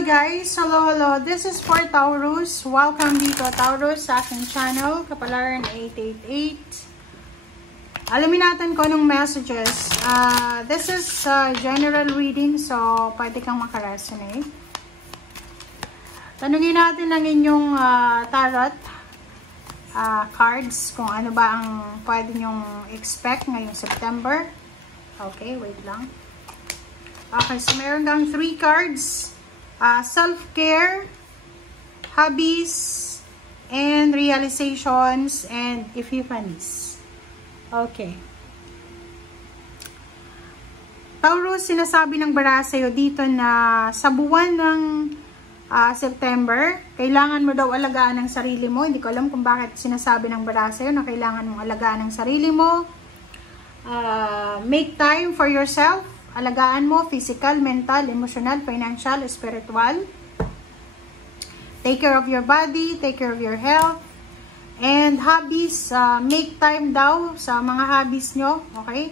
Hello guys! Hello! This is for Taurus. Welcome dito Taurus sa aking channel, Kapalaran 888. Alamin natin kung anong messages. This is general reading, so pwede kang makaresonate. Tanungin natin ang inyong tarot cards kung ano ba ang pwede nyong expect ngayong September. Okay, wait lang. Okay, so meron kang 3 cards. Self-care, hobbies, and realizations, and epiphanies. Okay. Taurus, sinasabi ng bara sa'yo dito na sa buwan ng September, kailangan mo daw alagaan ang sarili mo. Hindi ko alam kung bakit sinasabi ng bara sa'yo na kailangan mong alagaan ang sarili mo. Make time for yourself. Alagaan mo, physical, mental, emotional, financial, spiritual. Take care of your body, take care of your health. And hobbies, make time daw sa mga hobbies nyo, okay?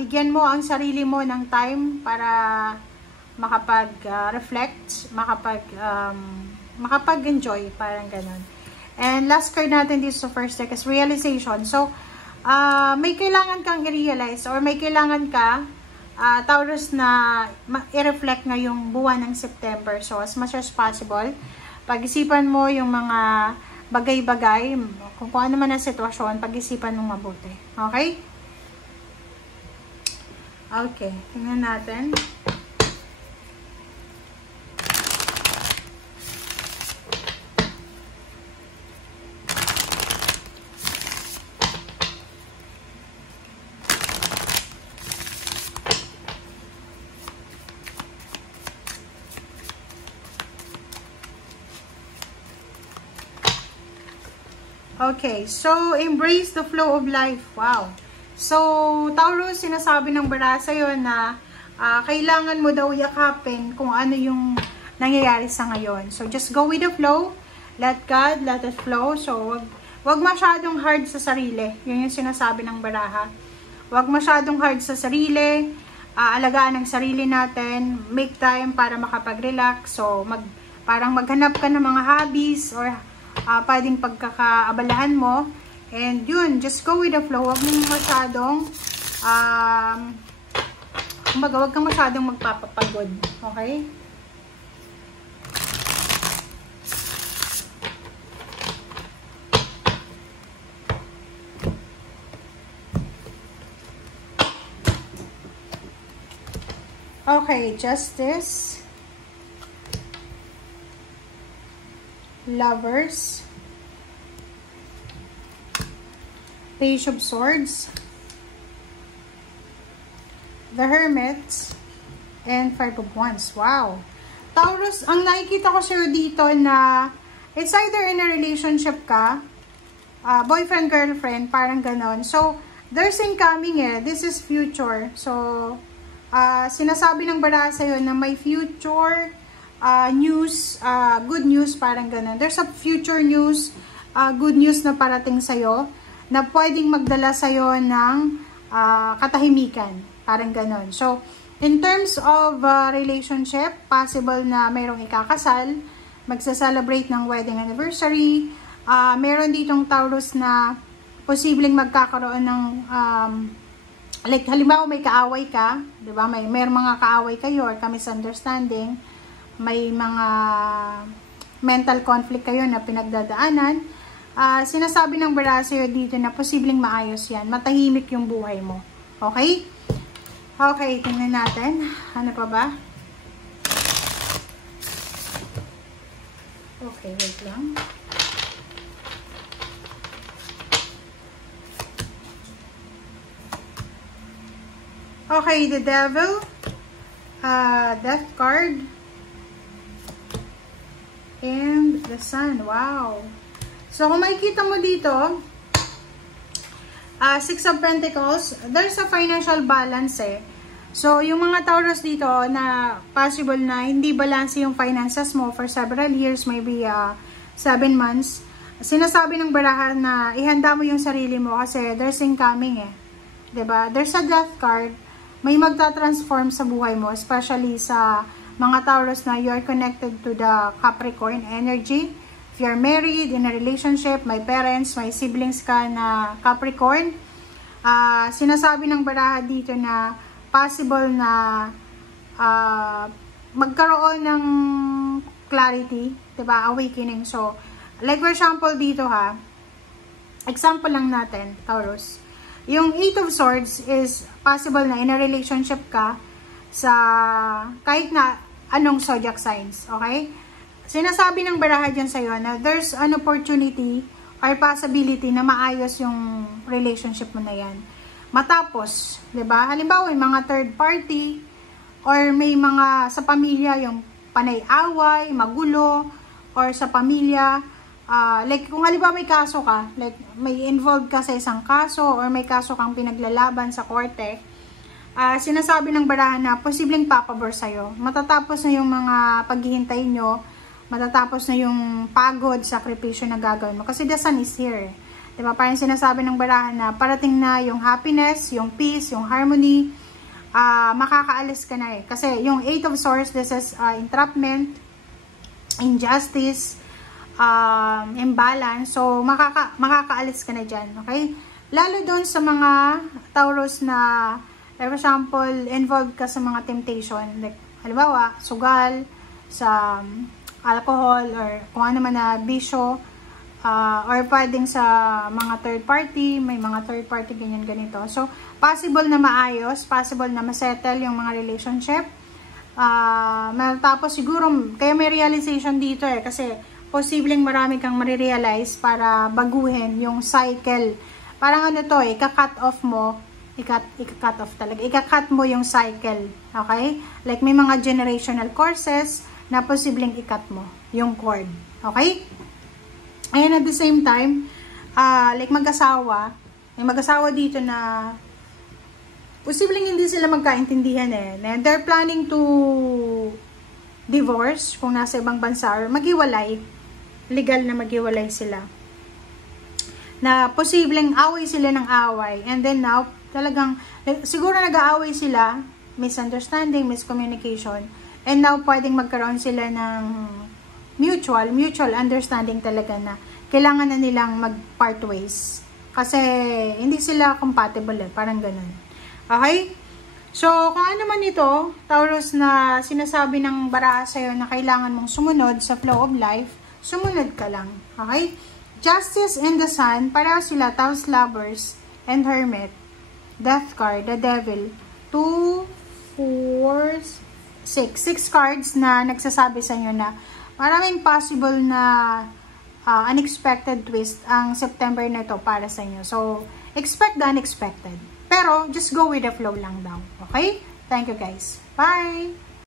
Bigyan mo ang sarili mo ng time para makapag-reflect, makapag-enjoy, parang ganun. And last card natin dito sa first deck is realization. So, may kailangan kang i-realize or may kailangan ka, Taurus, na i-reflect ngayong buwan ng September. So, as much as possible, pag-isipan mo yung mga bagay-bagay, kung ano man ang sitwasyon, pag-isipan mong mabuti. Okay? Okay, tingnan natin. Okay, so embrace the flow of life. Wow. So, Taurus, sinasabi ng bara sa'yo na kailangan mo daw yakapin kung ano yung nangyayari sa ngayon. So, just go with the flow. Let God, let it flow. So, wag masyadong hard sa sarili. Yun yung sinasabi ng baraha. Wag masyadong hard sa sarili. Alagaan ang sarili natin. Make time para makapag-relax. So, parang maghanap ka ng mga hobbies or pwedeng pagkakaabalahan mo. And yun, just go with the flow. Huwag mong masyadong huwag kang masyadong magpapapagod. Okay? Okay, Justice, Lovers, Page of Swords, the Hermit, and 5 of Wands. Wow! Taurus, ang nakikita ko sa'yo dito na it's either in a relationship ka, boyfriend, girlfriend, parang ganon. So, there's incoming This is future. So, sinasabi ng bara sa'yo na may future news, good news, parang ganon. There's a future news, good news na parating sa'yo, na pwedeng magdala sa'yo ng katahimikan. Parang ganon. So, in terms of relationship, possible na mayroong ikakasal, magsa-celebrate ng wedding anniversary. Meron ditong Taurus na posibleng magkakaroon ng, like, halimbawa may kaaway ka, diba? May mga kaaway kayo or misunderstanding, may mga mental conflict kayo na pinagdadaanan. Sinasabi ng bara sa'yo dito na posibleng maayos yan. Matahimik yung buhay mo. Okay? Okay, tingnan natin. Ano pa ba? Okay, wait lang. Okay, the Devil. Death card. And the Sun. Wow. So, kung makikita mo dito, 6 of Pentacles, there's a financial balance So, yung mga Taurus dito na possible na hindi balance yung finances mo for several years, maybe 7 months, sinasabi ng barahan na ihanda mo yung sarili mo kasi there's incoming Diba? There's a death card, may magta-transform sa buhay mo, especially sa mga Taurus na you're connected to the Capricorn energy. If you're married, in a relationship, may parents, may siblings ka na Capricorn, sinasabi ng baraha dito na possible na magkaroon ng clarity, diba? Awakening. So, like for example dito ha, example lang natin, Taurus. Yung 8 of Swords is possible na in a relationship ka sa kahit na anong zodiac signs, okay? Sinasabi ng baraha dyan sa'yo na there's an opportunity or possibility na maayos yung relationship mo na yan. Matapos, diba? Halimbawa, yung mga third party or may mga sa pamilya yung panay-away, magulo, or sa pamilya, like kung halimbawa may kaso ka, like may involved ka sa isang kaso or may kaso kang pinaglalaban sa korte, sinasabi ng baraha na posibleng papabor sa'yo. Matatapos na yung mga paghihintay nyo, matatapos na yung pagod, sakripisyo na gagawin mo. Kasi the sun is here. Diba? Parang sinasabi ng baraha na parating na yung happiness, yung peace, yung harmony, makakaalis ka na eh. Kasi yung 8 of Swords, this is entrapment, injustice, imbalance. So, makakaalis ka na dyan. Okay? Lalo doon sa mga Taurus na, for example, involved ka sa mga temptation. Like, halimbawa, sugal, sa alcohol, or kung ano man na bisyo, or pwedeng sa mga third party, may mga third party ganyan-ganito. So, possible na maayos, possible na masettle yung mga relationship. Tapos siguro, kaya may realization dito eh, kasi posibleng marami kang marirealize para baguhin yung cycle. Parang ano to eh, ika-cut off mo, ika-cut off talaga, ika-cut mo yung cycle, okay? Like may mga generational courses na posibleng i-cut mo yung cord, okay? And at the same time, like mag-asawa, may mag-asawa dito na posibleng hindi sila magkaintindihan eh. And they're planning to divorce kung nasa ibang bansa or maghiwalay. Legal na maghiwalay sila. Na posibleng away sila ng away. And then now, talagang, siguro nag-aaway sila, misunderstanding, miscommunication. And now, pwedeng magkaroon sila ng mutual understanding talaga na kailangan na nilang mag-part ways. Kasi, hindi sila compatible eh. Parang ganun. Okay? So, kung ano man ito, Taurus, na sinasabi ng baraha sa'yo na kailangan mong sumunod sa flow of life, sumunod ka lang. Okay? Justice and the Sun, pareho sila, Taurus Lovers and Hermit. Death card, the Devil. 2, 4, 6 cards na nagsasabi sa inyo na maraming possible na unexpected twist ang September na ito para sa inyo. So, expect the unexpected. Pero, just go with the flow lang daw. Okay? Thank you guys. Bye!